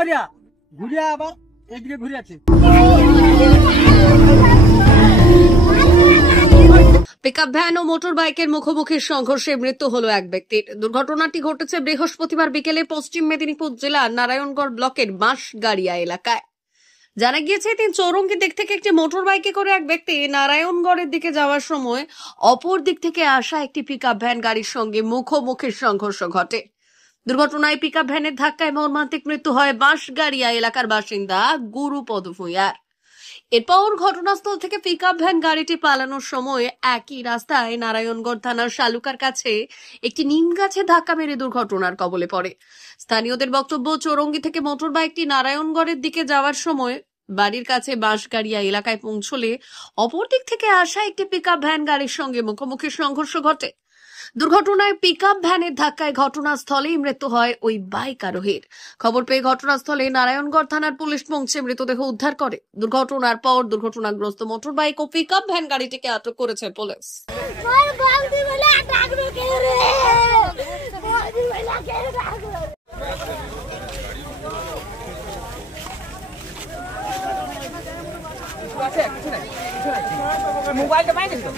মারিয়া ঘুরিয়া আবার এদিকে ঘুরে আছে। পিকআপ ভ্যান ও মোটর বাইকের মুখোমুখি সংঘর্ষে মৃত্যু হলো এক ব্যক্তির। দুর্ঘটনাটি ঘটেছে বৃহস্পতিবার বিকেলে পশ্চিম মেদিনীপুর জেলার নারায়ণগড় ব্লকের বাঁশগাড়িয়া এলাকায়। জানা গিয়েছে, চৌরঙ্গি দিক থেকে একটি মোটর বাইকে করে এক ব্যক্তি নারায়ণগড়ের দিকে যাওয়ার সময় অপর দিক থেকে আসা একটি পিকআপ ভ্যান গাড়ির সঙ্গে মুখোমুখি সংঘর্ষ ঘটে। দুর্ঘটনায় পিকআপ ভ্যানের ধাক্কায় মর্মান্তিক মৃত্যু হয় বাঁশগাড়িয়া এলাকার বাসিন্দা গুরুপদ ভূঁইয়ার। এরপর ঘটনাস্থল থেকে পিকআপ ভ্যান গাড়িটি পালানোর সময় একই রাস্তায় নারায়ণগড় থানার শালুকার কাছে একটি নিম গাছে ধাক্কা মেরে দুর্ঘটনার কবলে পড়ে। স্থানীয়দের বক্তব্য, চৌরঙ্গি থেকে মোটর বাইকটি নারায়ণগড়ের দিকে যাওয়ার সময় বাড়ির কাছে বাঁশগাড়িয়া এলাকায় পৌঁছলে অপর দিক থেকে আসা একটি পিকআপ ভ্যান গাড়ির সঙ্গে মুখোমুখি সংঘর্ষ ঘটে। দুর্ঘটনায় পিকআপ ভ্যানের ধাক্কায় ঘটনাস্থলেই মৃত্যু হয় ওই বাইক আরোহীর। খবর পেয়ে ঘটনাস্থলে নারায়ণগড় থানার পুলিশ পৌঁছে মৃতদেহ উদ্ধার করে। দুর্ঘটনার পর দুর্ঘটনাগ্রস্ত মোটর বাইক ও পিকআপ ভ্যান গাড়িটিকে আটক করেছে পুলিশ। মোবাইলটা পাইনি তো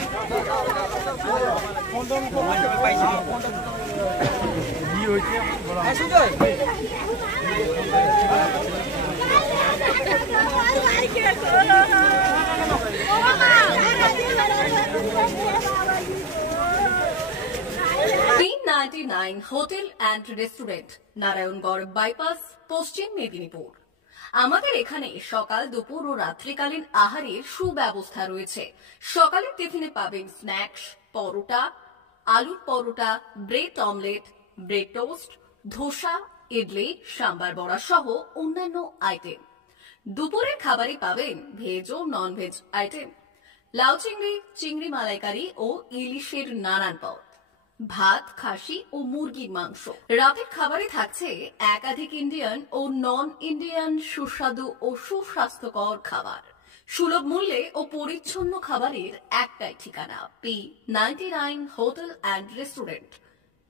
P99 hotel and restaurant, Narayangarh bypass, পশ্চিম মেদিনীপুর। আমাদের এখানে সকাল, দুপুর ও রাত্রিকালীন আহারের সুব্যবস্থা রয়েছে। সকালের টিফিনে পাবেন স্ন্যাক্স, পরোটা, আলুর paratha, bread omelette, bread toast, dosa, idli, sambar vada সহ অন্যান্য আইটেম। দুপুরের খাবারে পাবেন ভেজ ও নন ভেজ আইটেম, লাউ চিংড়ি, চিংড়ি মালাইকারি ও ইলিশের নানান পদ, ভাত, খাসি ও মুরগির মাংস। রাতের খাবারে থাকছে একাধিক ইন্ডিয়ান ও নন ইন্ডিয়ান সুস্বাদু ও সুস্বাস্থ্যকর খাবার। সুলভ মূল্যে ও পরিচ্ছন্ন খাবারের একটাই ঠিকানা, P99 hotel and restaurant,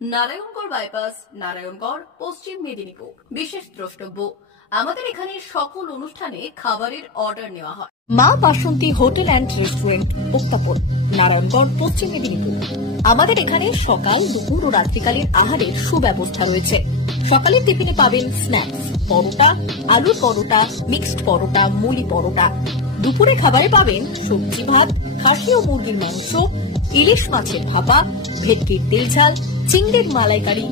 Narayangarh bypass, Narayangarh, পশ্চিম মেদিনীপুর। বিশেষ দ্রষ্টব্য, আমাদের এখানে সকল অনুষ্ঠানে খাবারের অর্ডার নেওয়া হয়। মা বাসন্তী হোটেল অ্যান্ড রেস্টুরেন্ট, উত্তাপন, নারায়ণগড়, পশ্চিম মেদিনীপুর। আমাদের এখানে সকাল, দুপুর ও রাত্রিকালীন আহারের সুব্যবস্থা রয়েছে। সকালের টিফিনে পাবেন স্ন্যাক্স, পরোটা, আলুর পরোটা, মিক্সড পরোটা, মুলি পরোটা। দুপুরে খাবারে পাবেন সবজি ভাত, খাসি ও মুরগির মাংস, ইলিশ মাছের ভাপা, ভেটকির তেল ঝাল, চিংড়ির মালাইকারি,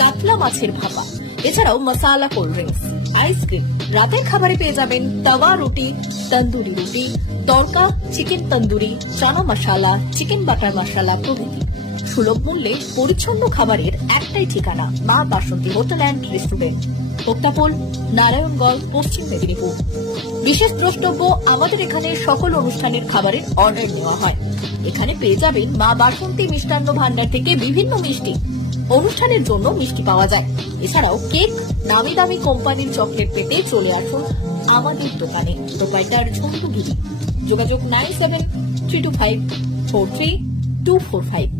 কাতলা মাছের ভাপা, এছাড়াও মশালা কোল্ড ড্রিঙ্কস, আইসক্রিম। রাতের খাবারে পেয়ে যাবেন তাওয়া রুটি, তন্দুরি রুটি, তড়কা, চিকেন তন্দুরি, চানা মশালা, চিকেন বাটার মশালা প্রভৃতি। সুলভ মূল্যে পরিচ্ছন্ন খাবারের একটাই ঠিকানা, মা বাসন্তী হোটেল অ্যান্ড রেস্টুরেন্ট, উত্তাপন, নারায়ণগড়, পশ্চিম মেদিনীপুর। বিশেষ দ্রষ্টব্য, আমাদের এখানে সকল অনুষ্ঠানের খাবারের অর্ডার নেওয়া হয়। এখানে পেয়ে যাবেন মা বাসন্তী মিষ্টান্ন ভান্ডার থেকে বিভিন্ন মিষ্টি। অনুষ্ঠানের জন্য মিষ্টি পাওয়া যায়। এছাড়াও কেক, নামি দামি কোম্পানির চকলেট পেতে চলে আসুন আমাদের দোকানে। প্রোপাইটার ঝন্টু গিরি। যোগাযোগ 9732543245।